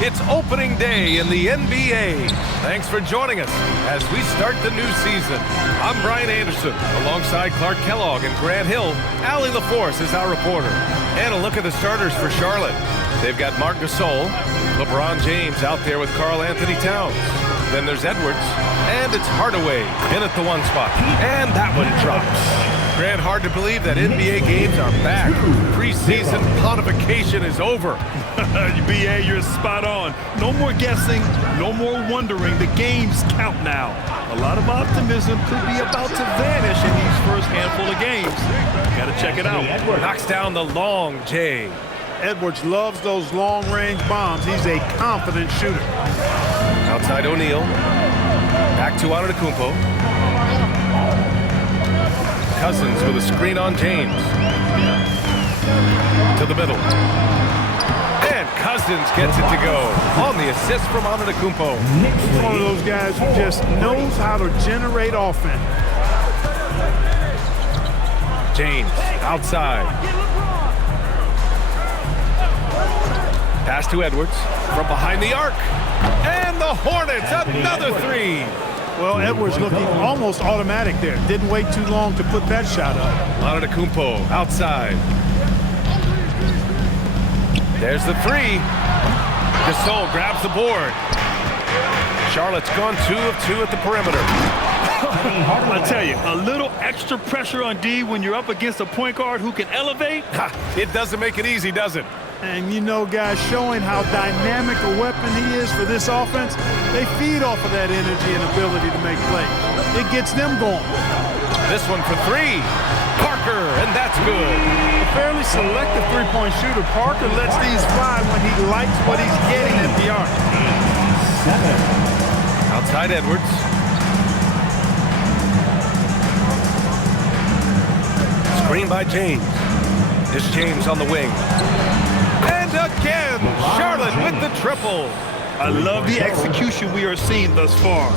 It's opening day in the NBA. Thanks for joining us as we start the new season. I'm Brian Anderson, alongside Clark Kellogg and Grant Hill. Allie LaForce is our reporter. And a look at the starters for Charlotte. They've got Marc Gasol, LeBron James out there with Karl Anthony Towns. Then there's Edwards, and it's Hardaway in at the one spot. And that one drops. Grant, hard to believe that NBA games are back. Preseason pontification is over. BA, you're spot on. No more guessing, no more wondering. The games count now. A lot of optimism could be about to vanish in these first handful of games. Got to check it out. Knocks down the long J. Edwards loves those long-range bombs. He's a confident shooter. Outside O'Neal. Back to Antetokounmpo. Cousins with a screen on James. To the middle. And Cousins gets it to go on the assist from Antetokounmpo. He's one of those guys who just knows how to generate offense. James outside. Pass to Edwards from behind the arc. And the Hornets, another three. Well, Edwards looking almost automatic there. Didn't wait too long to put that shot up. Antetokounmpo outside. There's the three. Gasol grabs the board. Charlotte's gone 2 of 2 at the perimeter. I tell you, a little extra pressure on D when you're up against a point guard who can elevate. It doesn't make it easy, does it? And, you know, guys, showing how dynamic a weapon he is for this offense, they feed off of that energy and ability to make plays. It gets them going. This one for three. Parker, and that's good. A fairly selective three-point shooter. Parker lets these fly when he likes what he's getting at the arc. 7. Outside Edwards. Screen by James. It's James on the wing. And again, Charlotte with the triple. I love the execution we are seeing thus far.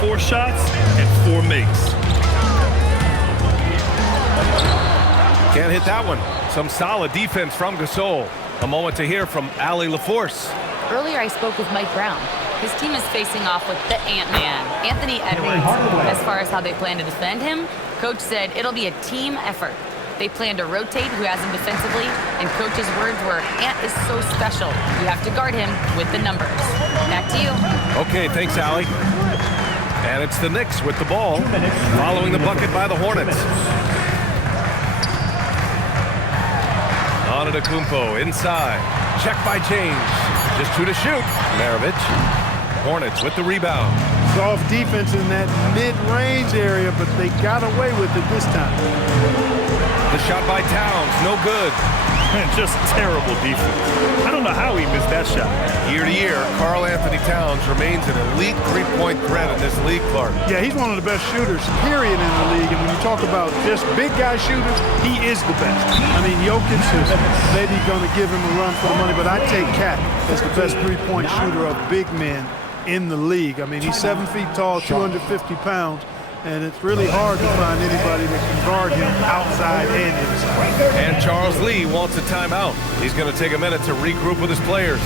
4 shots and 4 makes. Can't hit that one. Some solid defense from Gasol. A moment to hear from Allie LaForce. Earlier I spoke with Mike Brown. His team is facing off with the Ant-Man, Anthony Edwards. As far as how they plan to defend him, Coach said it'll be a team effort. They plan to rotate who has him defensively, and Coach's words were, Ant is so special. You have to guard him with the numbers. Back to you. Okay, thanks, Allie. And it's the Knicks with the ball, following the bucket by the Hornets. Antetokounmpo inside. Check by James. Just 2 to shoot. Maravich. Hornets with the rebound. Soft defense in that mid-range area, but they got away with it this time. The shot by Towns, no good. Man, just terrible defense. I don't know how he missed that shot. Year to year, Karl Anthony Towns remains an elite three-point threat in this league, Clark. Yeah, he's one of the best shooters, period, in the league. And when you talk about just big guy shooters, he is the best. I mean, Jokic is maybe going to give him a run for the money, but I take Cat as the best three-point shooter of big men in the league. I mean, he's 7 feet tall, 250 pounds. And it's really hard to find anybody that can guard him outside and inside. And Charles Lee wants a timeout. He's going to take a minute to regroup with his players.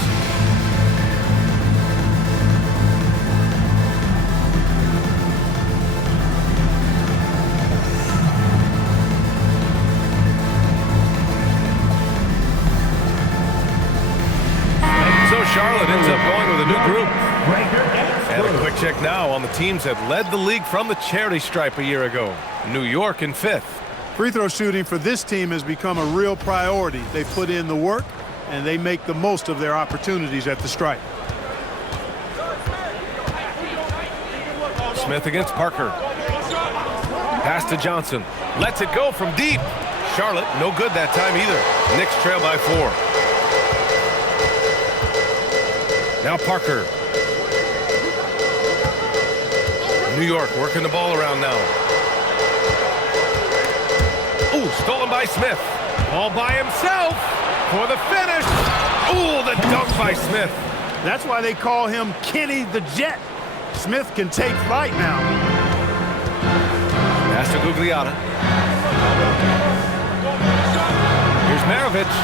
So Charlotte ends up going with a new group. And a quick check now on the teams that led the league from the charity stripe a year ago. New York in 5th. Free throw shooting for this team has become a real priority. They put in the work, and they make the most of their opportunities at the stripe. Smith against Parker. Pass to Johnson. Lets it go from deep. Charlotte, no good that time either. Knicks trail by 4. Now Parker. New York working the ball around now. Ooh, stolen by Smith. All by himself for the finish. Ooh, the dunk by Smith. That's why they call him Kenny the Jet. Smith can take flight now. Pass to Gugliotta. Here's Maravich.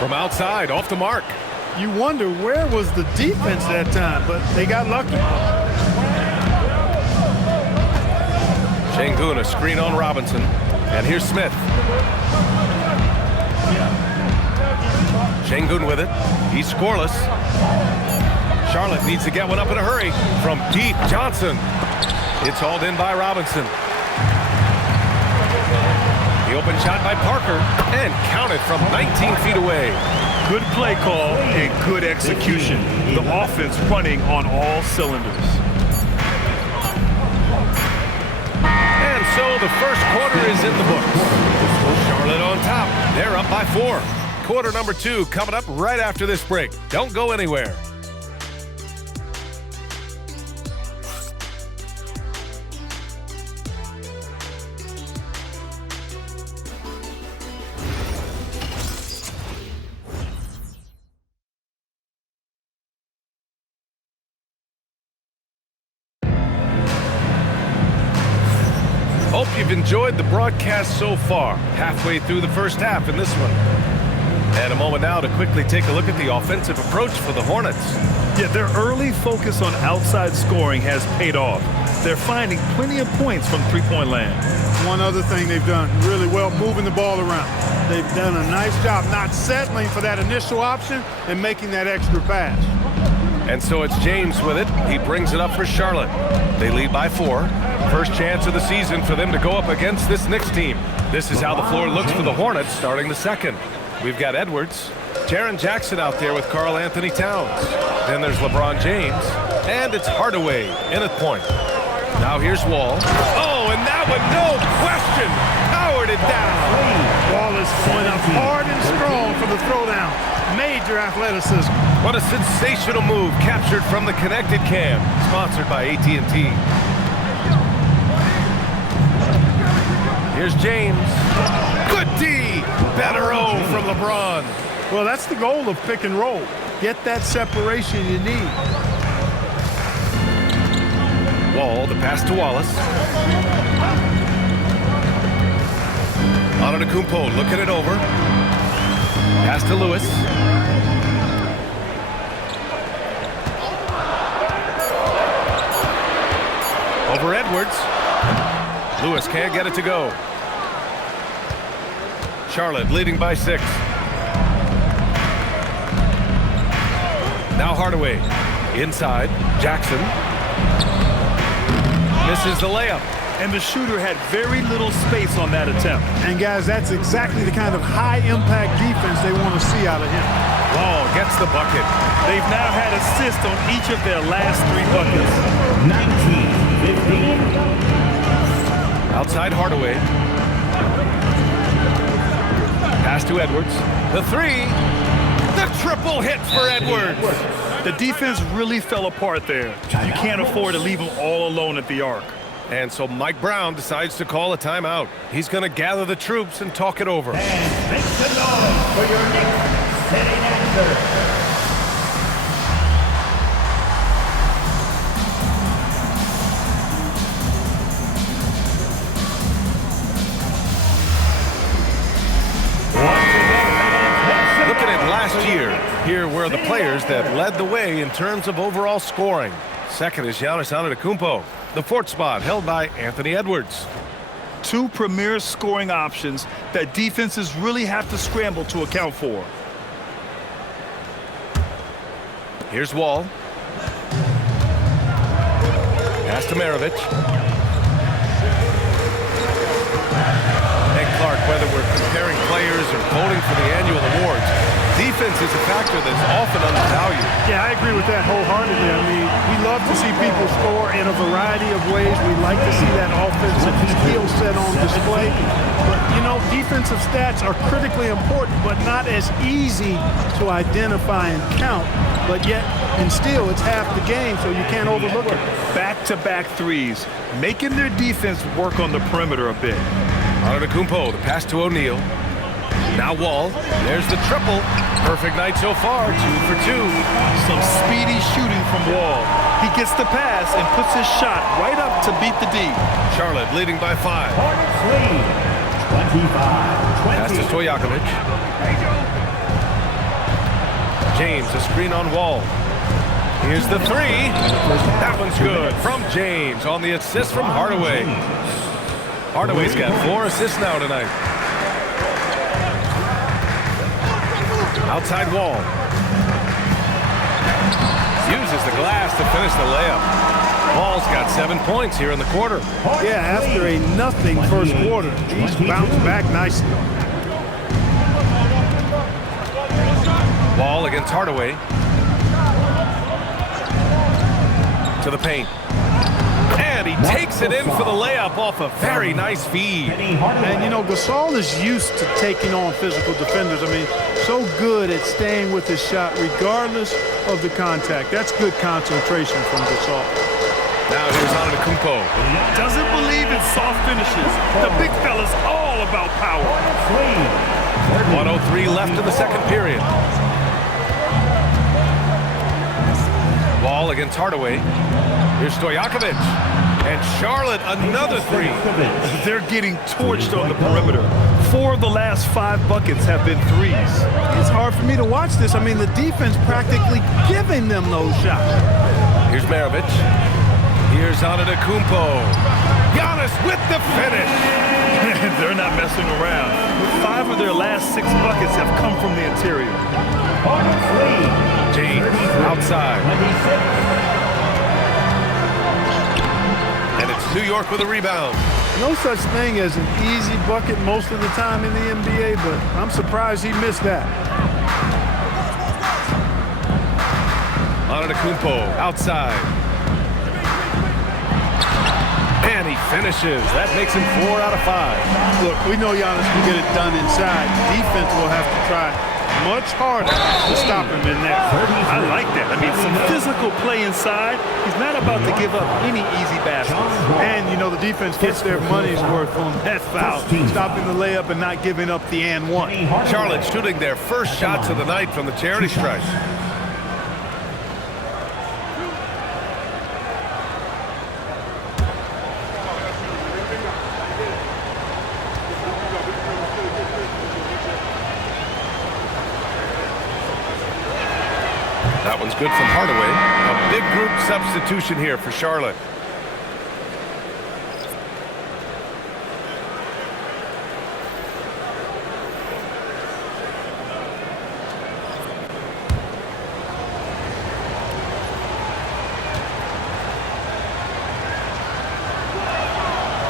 From outside, off the mark. You wonder where was the defense that time, but they got lucky. Şengün, a screen on Robinson. And here's Smith. Şengün with it. He's scoreless. Charlotte needs to get one up in a hurry. From deep, Johnson. It's hauled in by Robinson. The open shot by Parker. And counted from 19 feet away. Good play call and good execution. The offense running on all cylinders. And so the first quarter is in the books. Charlotte on top. They're up by 4. Quarter number 2 coming up right after this break. Don't go anywhere. Hope you've enjoyed the broadcast so far. Halfway through the first half in this one. And a moment now to quickly take a look at the offensive approach for the Hornets. Yeah, their early focus on outside scoring has paid off. They're finding plenty of points from three-point land. One other thing they've done really well, moving the ball around. They've done a nice job not settling for that initial option and making that extra pass. And so it's James with it. He brings it up for Charlotte. They lead by 4. First chance of the season for them to go up against this Knicks team. This is how the floor looks for the Hornets starting the second. We've got Edwards, Jaren Jackson out there with Karl Anthony Towns. Then there's LeBron James, and it's Hardaway in at point. Now here's Wall. Oh, and that one, no question, powered it down. Wall is going up hard and strong for the throwdown. Major athleticism. What a sensational move captured from the connected cam, sponsored by AT&T. Here's James. Good D. Better O from LeBron. Well, that's the goal of pick and roll. Get that separation you need. Wall, the pass to Wallace. Antetokounmpo looking it over. Pass to Lewis. Over Edwards. Lewis can't get it to go. Charlotte leading by 6. Now Hardaway. Inside. Jackson. Misses the layup. And the shooter had very little space on that attempt. And guys, that's exactly the kind of high-impact defense they want to see out of him. Wall gets the bucket. They've now had assists on each of their last 3 buckets. 19-15. Outside Hardaway. Pass to Edwards. The 3. The triple hit for Edwards. The defense really fell apart there. You can't afford to leave them all alone at the arc. And so Mike Brown decides to call a timeout. He's going to gather the troops and talk it over. And make some noise for your Knicks sitting answer. Looking at last year, here were the players that led the way in terms of overall scoring. Second is Giannis Antetokounmpo. The 4th spot held by Anthony Edwards. 2 premier scoring options that defenses really have to scramble to account for. Here's Wall. Pass to Maravich. And Clark, whether we're comparing players or voting for the annual awards, defense is a factor that's often undervalued. Yeah, I agree with that wholeheartedly. I mean, we love to see people score in a variety of ways. We like to see that offensive skill set on display. But, you know, defensive stats are critically important, but not as easy to identify and count. But yet, and still, it's half the game, so you can't overlook it. Back-to-back threes, making their defense work on the perimeter a bit. Antetokounmpo, the pass to O'Neal. Now Wall. There's the triple. Perfect night so far, 2 for 2. Some speedy shooting from Wall. He gets the pass and puts his shot right up to beat the D. Charlotte leading by 5. Hornets lead 25-20. Pass to Stojakovic. James, a screen on Wall. Here's the three. That one's good from James on the assist from Hardaway. Hardaway's got 4 assists now tonight. Outside Wall. Uses the glass to finish the layup. Wall's got 7 points here in the quarter. Yeah, after a nothing first quarter, he's bounced back nicely. Wall against Hardaway. To the paint. And he takes it in for the layup off a very nice feed. And, you know, Gasol is used to taking on physical defenders. I mean, so good at staying with his shot regardless of the contact. That's good concentration from Gasol. Now here's Antetokounmpo. Doesn't believe in soft finishes. The big fella's all about power. 1:03 left in the second period. Wall against Hardaway. Here's Stojakovic. And Charlotte, another three. They're getting torched on the perimeter. 4 of the last 5 buckets have been threes. It's hard for me to watch this. I mean, the defense practically giving them those shots. Here's Maravich. Here's Antetokounmpo. Giannis with the finish. They're not messing around. 5 of their last 6 buckets have come from the interior. James outside. And it's New York with a rebound. No such thing as an easy bucket most of the time in the NBA, but I'm surprised he missed that. Antetokounmpo outside. And he finishes. That makes him 4 out of 5. Look, we know Giannis can get it done inside. Defense will have to try much harder to stop him in there. I like that. I mean, some physical play inside. He's not about to give up any easy baskets. And, you know, the defense gets their money's worth on that foul. Stopping the layup and not giving up the and one. Charlotte shooting their first shots of the night from the charity stripe. That one's good from Hardaway. A big group substitution here for Charlotte.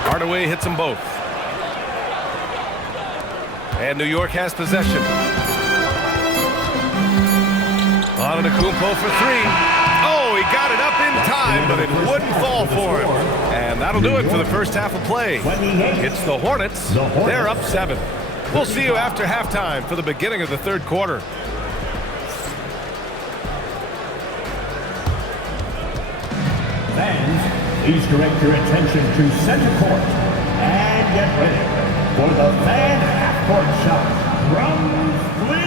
Hardaway hits them both. And New York has possession. Antetokounmpo for 3. Oh, he got it up in time, but it wouldn't fall for him. And that'll do it for the first half of play. It's the Hornets. They're up 7. We'll see you after halftime for the beginning of the third quarter. Fans, please direct your attention to center court and get ready for the fan half-court shot from 3.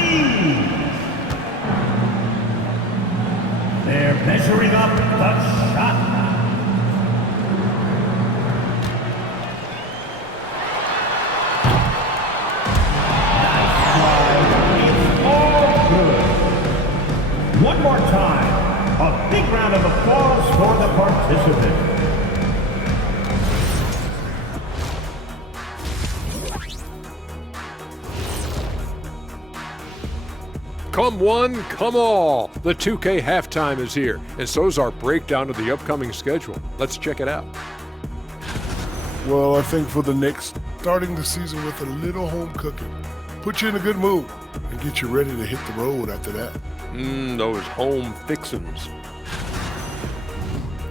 They're measuring up the shot. Nice drive. It's all good. One more time, a big round of applause for the participants. Come one, come all. The 2K halftime is here, and so's our breakdown of the upcoming schedule. Let's check it out. Well, I think for the Knicks, starting the season with a little home cooking, put you in a good mood and get you ready to hit the road after that. Those home fixins'.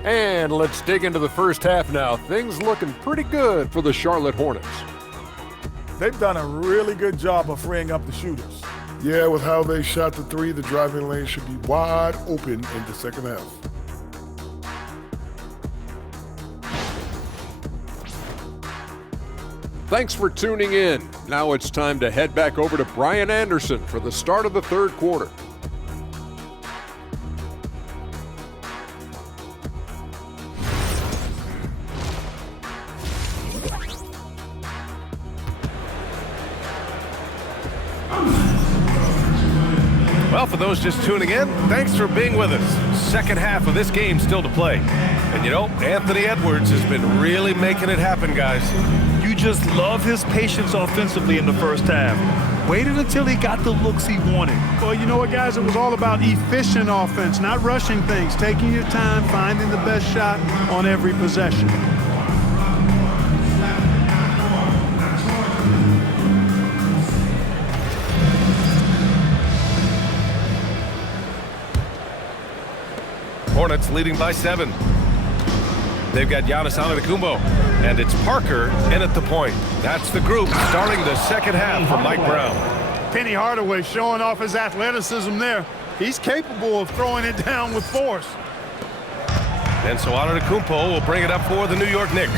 And let's dig into the first half now. Things looking pretty good for the Charlotte Hornets. They've done a really good job of freeing up the shooters. Yeah, with how they shot the 3, the driving lane should be wide open in the second half. Thanks for tuning in. Now it's time to head back over to Brian Anderson for the start of the third quarter. Well, Well, for those just tuning in, thanks for being with us. Second half of this game still to play. And you know, Anthony Edwards has been really making it happen, guys. You just love his patience offensively in the first half. Waited until he got the looks he wanted. Well, you know what, guys? It was all about efficient offense, not rushing things, taking your time, finding the best shot on every possession. Hornets leading by 7. They've got Giannis Antetokounmpo, and it's Parker in at the point. That's the group starting the second half for Mike Brown. Penny Hardaway showing off his athleticism there. He's capable of throwing it down with force. And so Antetokounmpo will bring it up for the New York Knicks.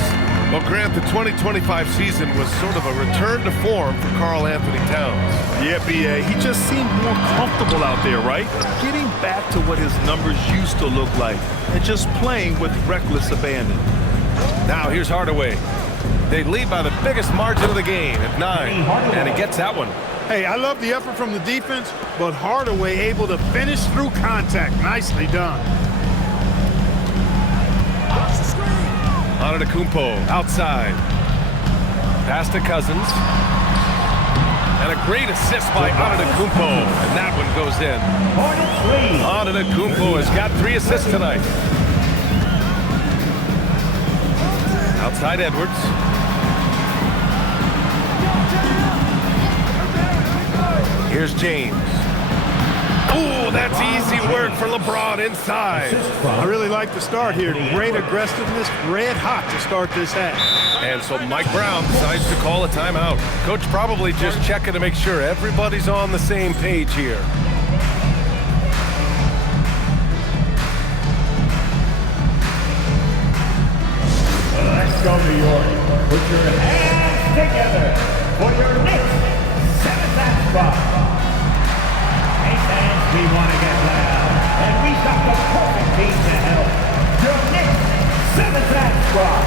Well, Grant, the 2025 season was sort of a return to form for Karl Anthony Towns. Yeah, B.A., he just seemed more comfortable out there, right? Getting back to what his numbers used to look like and just playing with reckless abandon. Now here's Hardaway. They lead by the biggest margin of the game at 9, and he gets that one. Hey, I love the effort from the defense, but Hardaway able to finish through contact. Nicely done. Antetokounmpo outside. Pass to Cousins. And a great assist by Antetokounmpo. And that one goes in. Antetokounmpo has got 3 assists tonight. Outside Edwards. Here's James. Ooh, that's easy work for LeBron inside. I really like the start here. Great aggressiveness, red hot to start this half. And so Mike Brown decides to call a timeout. Coach probably just checking to make sure everybody's on the same page here. Let's go, New York. Put your hands together for your Knicks 7th spot. Hey, fans, we want to get loud, and we've got the perfect team to help. Your Knicks 7th spot.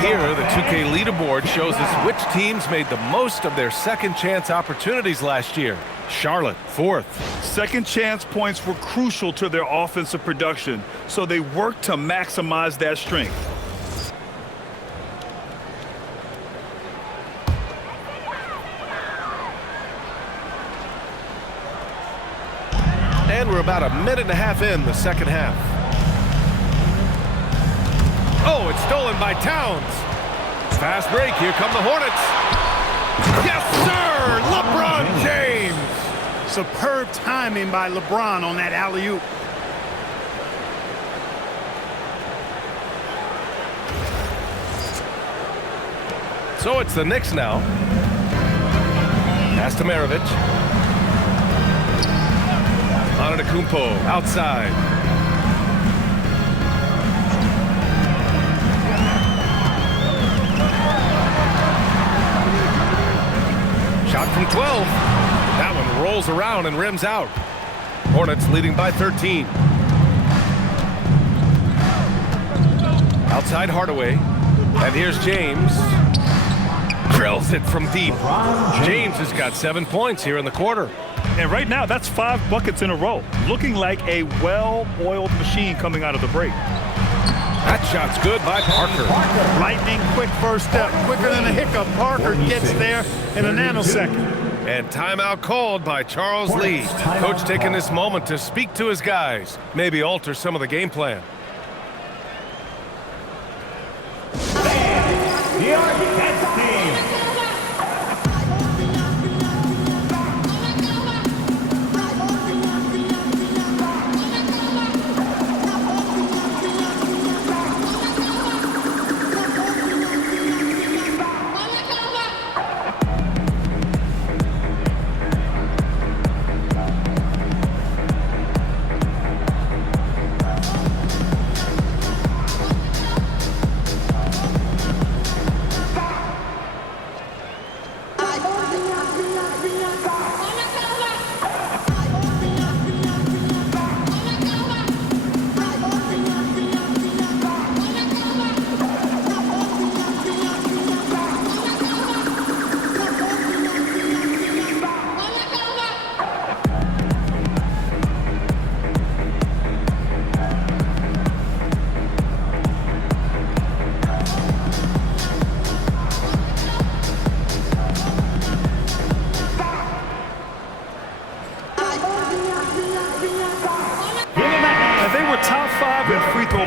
Here, the 2K leaderboard shows us which teams made the most of their second chance opportunities last year. Charlotte, 4th. Second chance points were crucial to their offensive production, so they worked to maximize that strength. And we're about a minute and a half in the second half. Oh, it's stolen by Towns. Fast break. Here come the Hornets. Yes, sir! LeBron James! Superb timing by LeBron on that alley-oop. So it's the Knicks now. Pass to Maravich. Antetokounmpo outside. Shot from 12. That one rolls around and rims out. Hornets leading by 13. Outside Hardaway. And here's James. Drills it from deep. James has got 7 points here in the quarter. And right now, that's 5 buckets in a row. Looking like a well-oiled machine coming out of the break. That shot's good by Parker. Lightning quick first step. Quicker than a hiccup. Parker gets there in a nanosecond. And timeout called by Charles Lee. Coach taking this moment to speak to his guys. Maybe alter some of the game plan. The Architects team.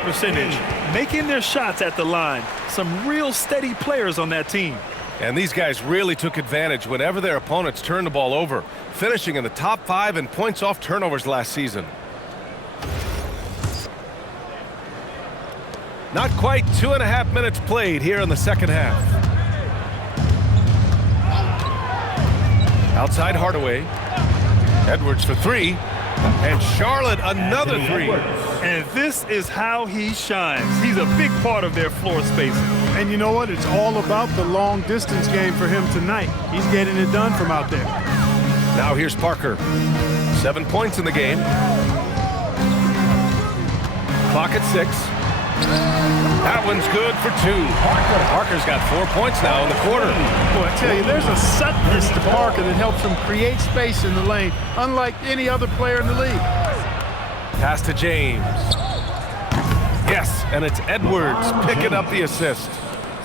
percentage, making their shots at the line. Some real steady players on that team. And these guys really took advantage whenever their opponents turned the ball over, finishing in the top 5 in points off turnovers last season. Not quite 2.5 minutes played here in the second half. Outside Hardaway. Edwards for 3. And Charlotte another 3. And this is how he shines. He's a big part of their floor spacing. And you know what? It's all about the long distance game for him tonight. He's getting it done from out there. Now here's Parker. 7 points in the game. Clock at 6. That one's good for 2. Parker's got 4 points now in the quarter. Boy, I tell you, there's a suddenness to Parker that helps him create space in the lane, unlike any other player in the league. Pass to James. Yes, and it's Edwards picking up the assist.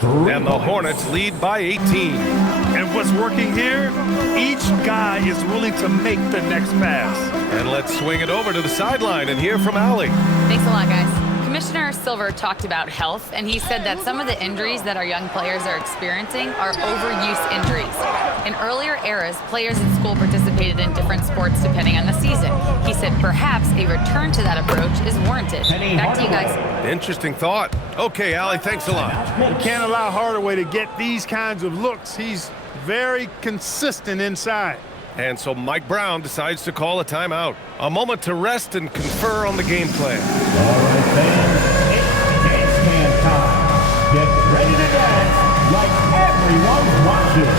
And the Hornets lead by 18. And what's working here? Each guy is willing to make the next pass. And let's swing it over to the sideline and hear from Allie. Thanks a lot, guys. Commissioner Silver talked about health, and he said that some of the injuries that our young players are experiencing are overuse injuries. In earlier eras, players in school participated in different sports depending on the season. He said perhaps a return to that approach is warranted. Back to you guys. Interesting thought. Okay, Allie, thanks a lot. You can't allow Hardaway to get these kinds of looks. He's very consistent inside. And so Mike Brown decides to call a timeout. A moment to rest and confer on the game plan. All right, fans, it's dance can time. Get ready to dance like everyone's watching.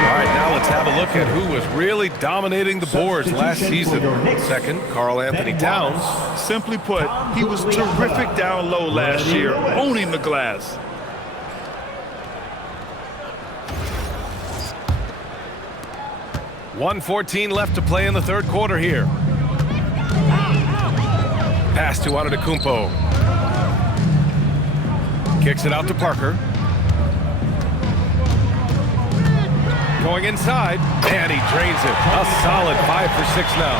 All right, now let's have a look at who was really dominating the boards last season. Second, Karl Anthony Towns. Simply put, he was terrific down low last year, owning the glass. .114 left to play in the third quarter here. Pass to Antetokounmpo. Kicks it out to Parker. Going inside, and he drains it. A solid 5 for 6 now.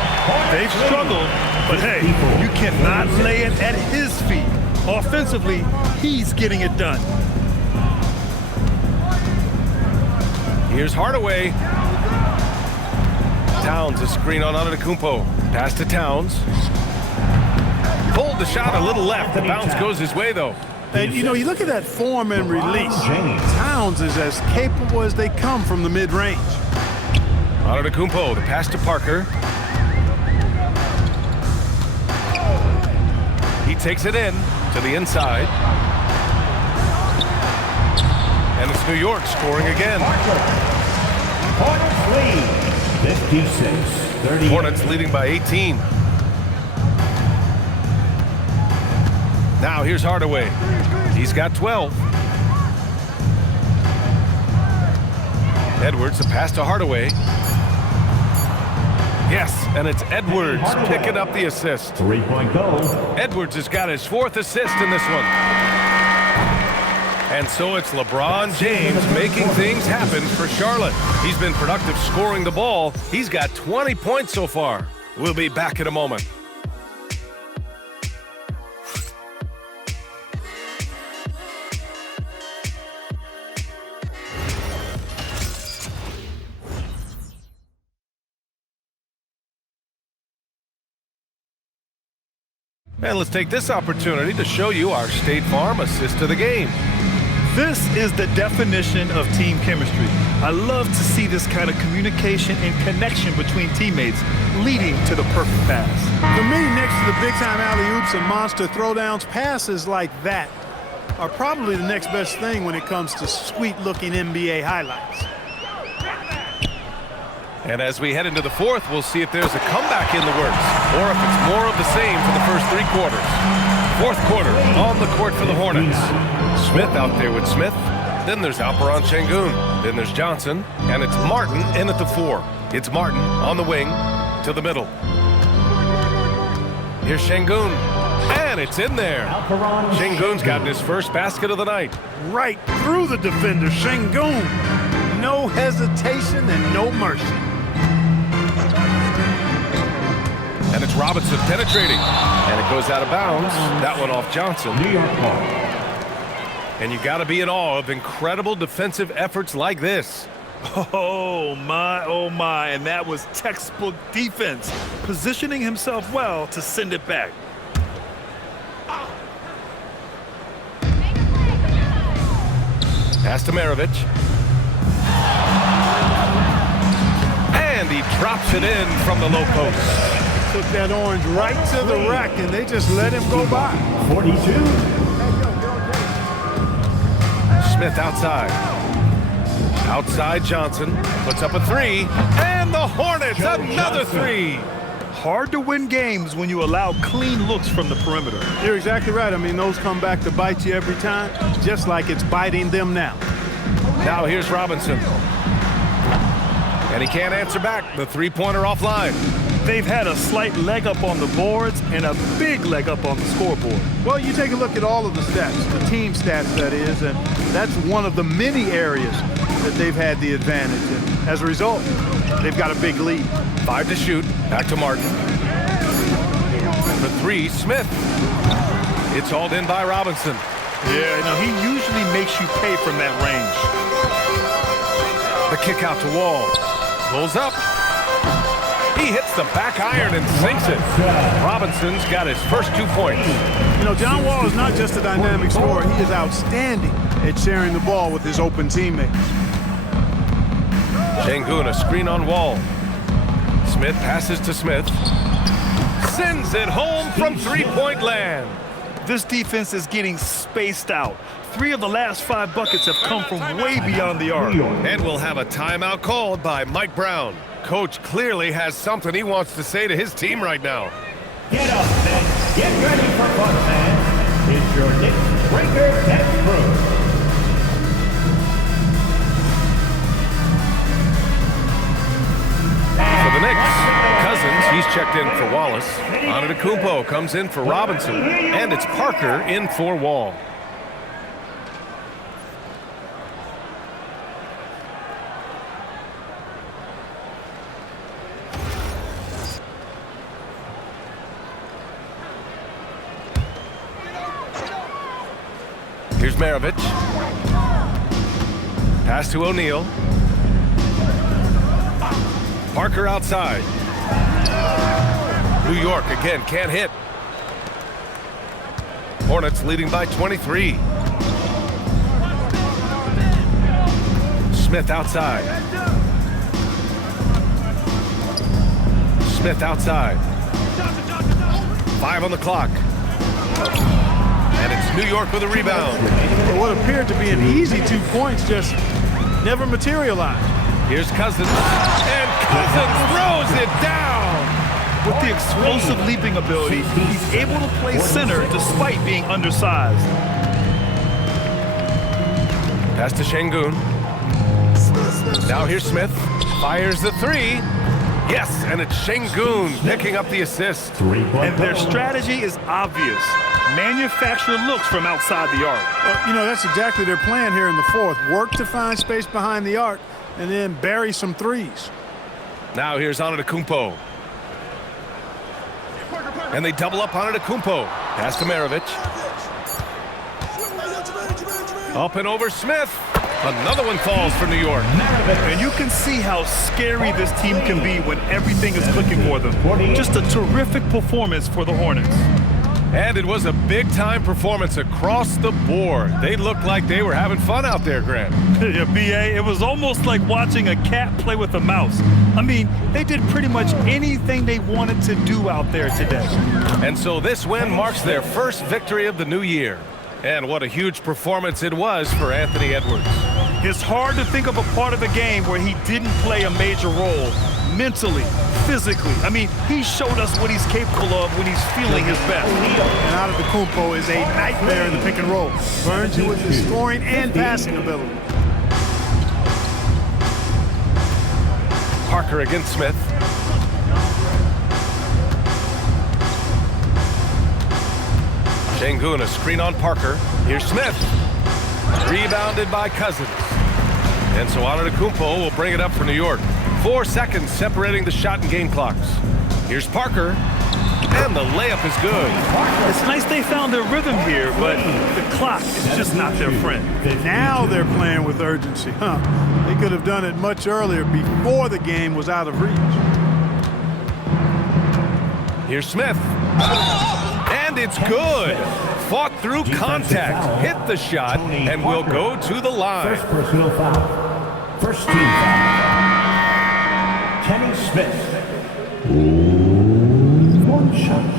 They've struggled, but hey, you cannot lay it at his feet. Offensively, he's getting it done. Here's Hardaway. Towns, a screen on Antetokounmpo. Pass to Towns. Pulled the shot a little left. The bounce goes his way, though. And, you know, you look at that form and release. Towns is as capable as they come from the mid-range. Antetokounmpo, the pass to Parker. He takes it in to the inside. And it's New York scoring again. Hornets lead. 56-38. Hornets leading by 18. Now here's Hardaway. He's got 12. Edwards, a pass to Hardaway. Yes, and it's Edwards picking up the assist. 3-point goal. Edwards has got his 4th assist in this one. And so it's LeBron James making things happen for Charlotte. He's been productive scoring the ball. He's got 20 points so far. We'll be back in a moment. And let's take this opportunity to show you our State Farm assist to the game. This is the definition of team chemistry. I love to see this kind of communication and connection between teammates leading to the perfect pass. For me, next to the big-time alley-oops and monster throwdowns, passes like that are probably the next best thing when it comes to sweet-looking NBA highlights. And as we head into the fourth, we'll see if there's a comeback in the works or if it's more of the same for the first 3 quarters. Fourth quarter, on the court for the Hornets. Smith out there with Smith. Then there's Alperon Şengün. Then there's Johnson. And it's Martin in at the 4. It's Martin on the wing to the middle. Here's Şengün. And it's in there. Şengün's gotten his first basket of the night. Right through the defender, Şengün. No hesitation and no mercy. And it's Robinson penetrating. And it goes out of bounds. That one off Johnson. New York ball. And you got to be in awe of incredible defensive efforts like this. Oh, my. And that was textbook defense. Positioning himself well to send it back. Pass to Maravich. And he drops it in from the low post. Took that orange right to the rack, and they just let him go by. 42. Smith outside. Outside Johnson. Puts up a three. And the Hornets, another three. Hard to win games when you allow clean looks from the perimeter. You're exactly right. I mean, those come back to bite you every time, just like it's biting them now. Now here's Robinson. And he can't answer back. The three-pointer offline. They've had a slight leg up on the boards and a big leg up on the scoreboard. Well, you take a look at all of the stats, the team stats that is, and that's one of the many areas that they've had the advantage. And as a result, they've got a big lead. 5 to shoot. Back to Martin. For three, Smith. It's hauled in by Robinson. Yeah, he usually makes you pay from that range. The kick out to Wall. Pulls up. He hits the back iron and sinks it. Robinson's got his first 2 points. You know, John Wall is not just a dynamic scorer. He is outstanding at sharing the ball with his open teammates. Şengün, a screen on Wall. Smith passes to Smith. Sends it home from three-point land. This defense is getting spaced out. 3 of the last 5 buckets have come from way beyond the arc. And we'll have a timeout called by Mike Brown. Coach clearly has something he wants to say to his team right now. Get up, men. Get ready for fun, fans. It's your Knicks Breaker Test Crew. For the Knicks, Cousins, he's checked in for Wallace. Antetokounmpo comes in for Robinson. And it's Parker in for Wall. Here's Maravich. Pass to O'Neal. Parker outside. New York again can't hit. Hornets leading by 23. Smith outside. Smith outside. 5 on the clock. And it's New York with a rebound. But what appeared to be an easy 2 points just never materialized. Here's Cousins. And Cousins throws it down. With the explosive leaping ability, he's able to play center despite being undersized. Pass to Şengün. Now here's Smith. Fires the three. Yes, and it's Şengün picking up the assist. And their strategy is obvious. Manufacture looks from outside the arc. You know, that's exactly their plan here in the fourth. Work to find space behind the arc and then bury some threes. Now here's Antetokounmpo. And they double up Antetokounmpo. Pass to Maravich. Up and over Smith. Another one falls for New York. And you can see how scary this team can be when everything is clicking for them. Just a terrific performance for the Hornets. And it was a big-time performance across the board. They looked like they were having fun out there, Grant. Yeah, B.A., it was almost like watching a cat play with a mouse. I mean, they did pretty much anything they wanted to do out there today. And so this win marks their first victory of the new year. And what a huge performance it was for Anthony Edwards. It's hard to think of a part of the game where he didn't play a major role. Mentally, physically. I mean, he showed us what he's capable of when he's feeling his best. And Antetokounmpo is a nightmare in the pick and roll. Burns you with his scoring and passing ability. Parker against Smith. Şengün, a screen on Parker. Here's Smith. Rebounded by Cousins. And so Antetokounmpo will bring it up for New York. 4 seconds separating the shot and game clocks. Here's Parker. And the layup is good. It's nice they found their rhythm here, but the clock is just not their friend. Now they're playing with urgency, huh? They could have done it much earlier before the game was out of reach. Here's Smith. And it's good. Fought through contact, hit the shot, and will go to the line. First personal foul. First team foul. Kenny Smith. One shot.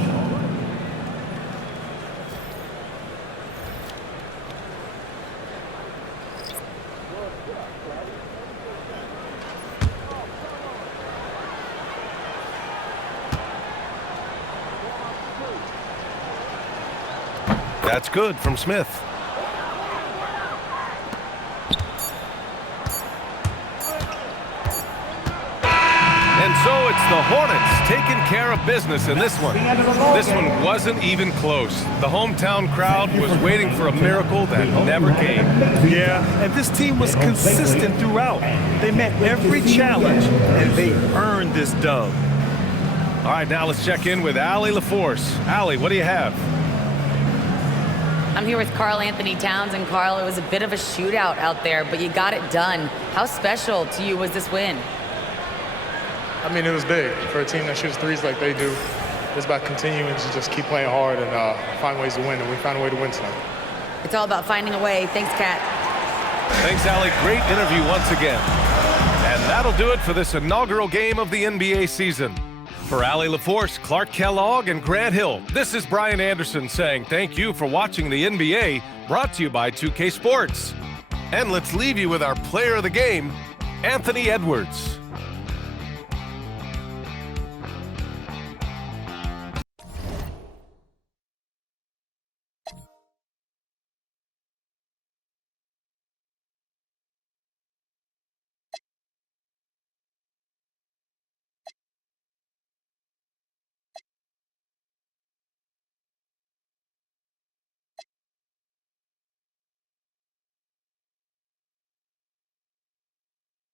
That's good from Smith. And so it's the Hornets taking care of business in this one. This one wasn't even close. The hometown crowd was waiting for a miracle that never came. Yeah, and this team was consistent throughout. They met every challenge, and they earned this dub. All right, now let's check in with Allie LaForce. Allie, what do you have? I'm here with Karl Anthony Towns, and Karl, it was a bit of a shootout out there, but you got it done. How special to you was this win? I mean, it was big for a team that shoots threes like they do. It's about continuing to just keep playing hard and find ways to win, and we found a way to win tonight. It's all about finding a way. Thanks, Kat. Thanks, Allie. Great interview once again. And that'll do it for this inaugural game of the NBA season. For Allie LaForce, Clark Kellogg, and Grant Hill, this is Brian Anderson saying thank you for watching the NBA, brought to you by 2K Sports. And let's leave you with our player of the game, Anthony Edwards.